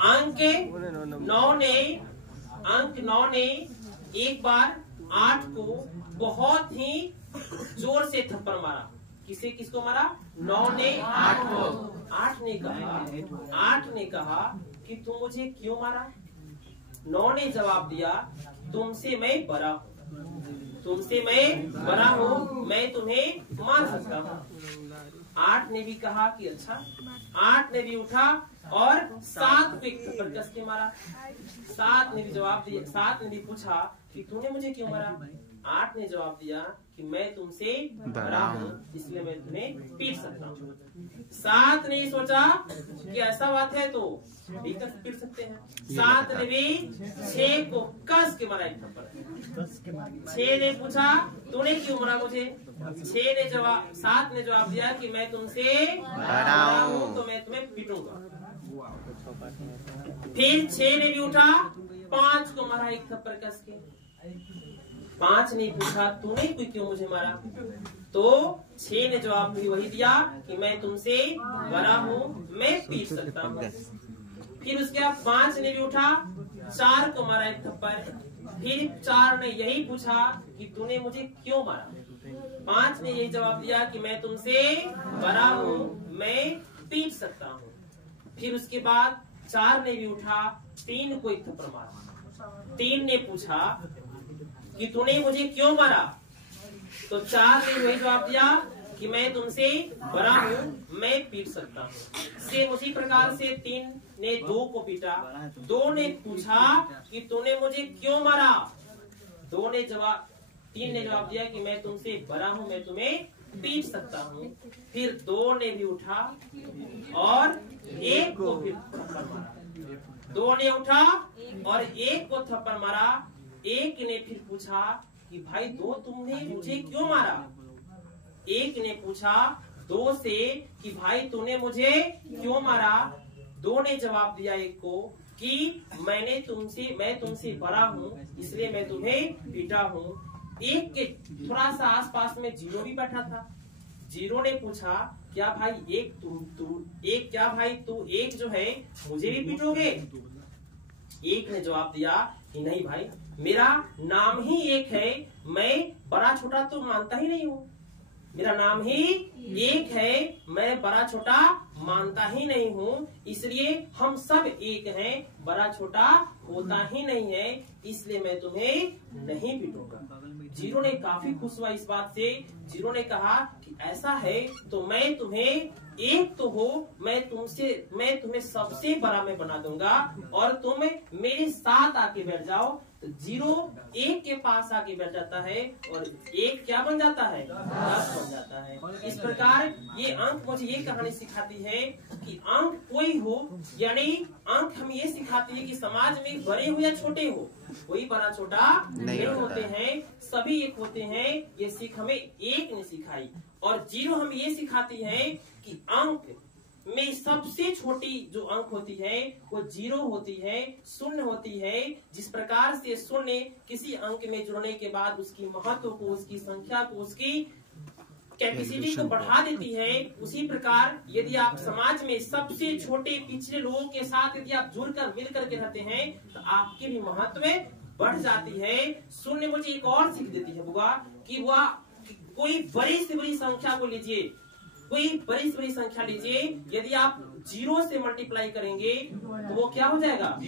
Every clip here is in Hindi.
अंक 9 ने एक बार 8 को बहुत ही जोर से थप्पड़ मारा। किसको मारा? 9 ने 8 को। 8 ने कहा कि तुम मुझे क्यों मारा? 9 ने जवाब दिया, तुमसे मैं बड़ा हूँ, मैं तुम्हें मार सकता हूँ। 8 ने भी कहा कि अच्छा। 8 ने भी उठा और 7 पे थप्पड़ कस के मारा। 7 ने भी जवाब दिया। 7 ने भी पूछा कि तूने मुझे क्यों मारा? 8 ने जवाब दिया कि मैं तुमसे बड़ा हूँ, इसलिए मैं तुम्हें पीट सकता हूँ। 7 ने सोचा कि ऐसा बात है तो भी पीट सकते हैं। 7 ने भी 6 को कस के मारा एक थप्पड़। 6 ने पूछा तूने क्यों मारा मुझे? 7 ने जवाब दिया कि मैं तुमसे बड़ा हूँ तो मैं तुम्हें पीटूंगा। फिर 6 ने भी उठा, 5 को मारा एक थप्पड़ कस के। 5 ने पूछा तूने क्यों मुझे मारा? तो 6 ने जवाब भी वही दिया कि मैं तुमसे बड़ा हूँ, मैं पीट सकता हूँ। फिर उसके बाद 5 ने भी उठा, 4 को मारा एक थप्पड़। फिर 4 ने यही पूछा कि तूने मुझे क्यों मारा? 5 ने यही जवाब दिया कि मैं तुमसे बड़ा हूँ, मैं पीट सकता हूँ। फिर उसके बाद 4 ने भी उठा, 3 को एक थप्पड़ मारा। 3 ने पूछा कि तूने मुझे क्यों मारा? तो 4 ने वही जवाब दिया कि मैं तुमसे बड़ा हूँ, मैं पीट सकता हूँ। सेम उसी प्रकार से 3 ने 2 को पीटा। 2 ने पूछा कि तूने मुझे क्यों मारा? 3 ने जवाब दिया कि मैं तुमसे बड़ा हूँ, मैं तुम्हें पीट सकता हूँ। फिर 2 ने भी उठा और 1 को फिर थप्पड़ मारा। 2 ने उठा और 1 को थप्पड़ मारा। 1 ने फिर पूछा कि भाई 2 तुमने मुझे क्यों मारा? 1 ने पूछा 2 से कि भाई तूने मुझे क्यों मारा? 2 ने जवाब दिया 1 को कि मैं तुमसे बड़ा हूँ, इसलिए मैं तुम्हें पीटा हूँ। 1 के थोड़ा सा आसपास में 0 भी बैठा था। 0 ने पूछा क्या भाई 1 तू 1 जो है मुझे भी पीटोगे? 1 ने जवाब दिया कि नहीं भाई, मेरा नाम ही 1 है, मैं बड़ा छोटा तो मानता ही नहीं हूँ। मेरा नाम ही 1 है, मैं बड़ा छोटा मानता ही नहीं हूँ, इसलिए हम सब 1 हैं, बड़ा छोटा होता ही नहीं है, इसलिए मैं तुम्हें नहीं पीटूंगा। 0 ने काफी खुश हुआ इस बात से। 0 ने कहा कि ऐसा है तो मैं तुम्हें 1 तो हो, मैं तुम्हें सबसे बड़ा मैं बना दूंगा और तुम मेरे साथ आके बैठ जाओ। तो 0 1 के पास आके बैठ जाता है और 1 क्या बन जाता है? 10 बन जाता है। इस प्रकार ये अंक मुझे ये कहानी सिखाती है कि अंक कोई हो, यानी अंक हम ये सिखाती है कि समाज में बड़े हो या छोटे हो, कोई बड़ा छोटा नहीं होते हैं, सभी 1 होते हैं। ये सीख हमें 1 ने सिखाई। और 0 हम ये सिखाती है कि अंक में सबसे छोटी जो अंक होती है वो 0 होती है, शून्य होती है। जिस प्रकार से शून्य किसी अंक में जुड़ने के बाद उसकी महत्व को, उसकी संख्या को, उसकी कैपेसिटी को बढ़ा देती है, उसी प्रकार यदि आप समाज में सबसे छोटे पिछड़े लोगों के साथ यदि आप जुड़कर मिल करके रहते हैं तो आपकी भी महत्व बढ़ जाती है। शून्य मुझे एक और सीख देती है बुआ कि वह कोई बड़ी से बड़ी संख्या को लीजिए, कोई बड़ी से बड़ी संख्या लीजिए, यदि आप 0 से मल्टीप्लाई करेंगे तो वो क्या हो जाएगा?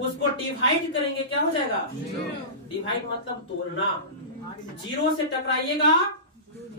उसको डिवाइड करेंगे, क्या हो जाएगा? डिवाइड मतलब तोड़ना। 0 से टकराइएगा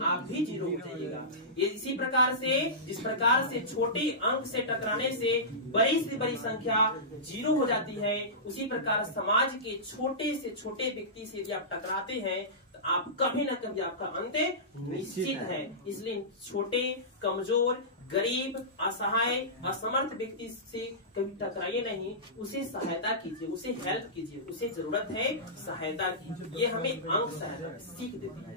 आप भी 0 हो जाइएगा। ये इसी प्रकार से, जिस प्रकार से छोटे अंक से टकराने से बड़ी से बड़ी संख्या 0 हो जाती है, उसी प्रकार समाज के छोटे से छोटे व्यक्ति से यदि आप टकराते हैं तो आप कभी न कभी आपका अंत निश्चित है। इसलिए छोटे, कमजोर, गरीब, असहाय, असमर्थ व्यक्ति से कभी टकराइए नहीं, उसे सहायता कीजिए, उसे हेल्प कीजिए, उसे जरूरत है सहायता की। ये हमें अंक सहायता सीख देती है।